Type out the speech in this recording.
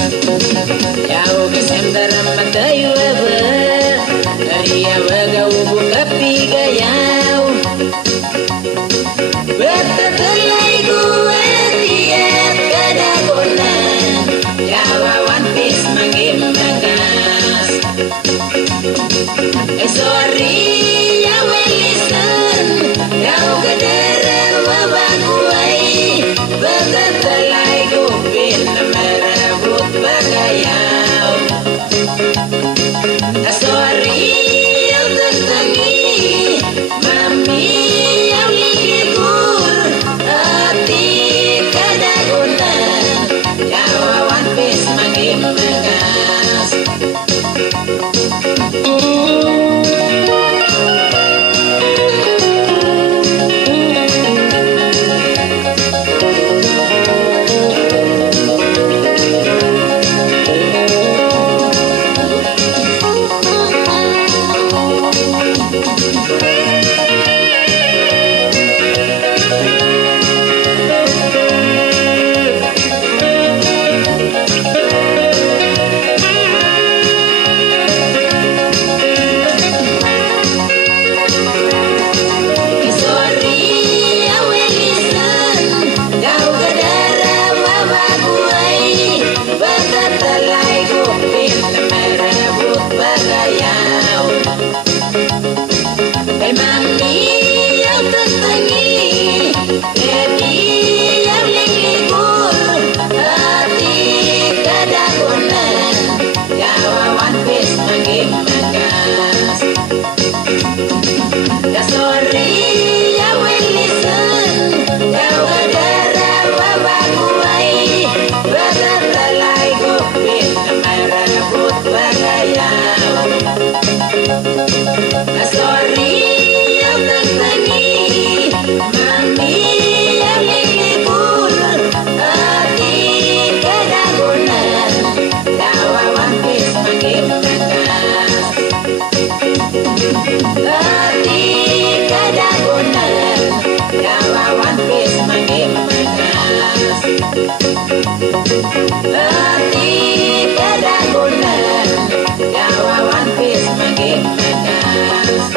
Jauh kesembar matayu aba Ria baga ubu kapi gayau Bertetelai gue tiap kadagonan Jawa One Piece manggim magas Sorry ya well listen Kau gedera wabaguai Bertetelai gupin merebut bagayau Sorry yang tertengi Mami yang likur Hati kadagunan Jawa One Piece manggim magas Jawa One Piece manggim magas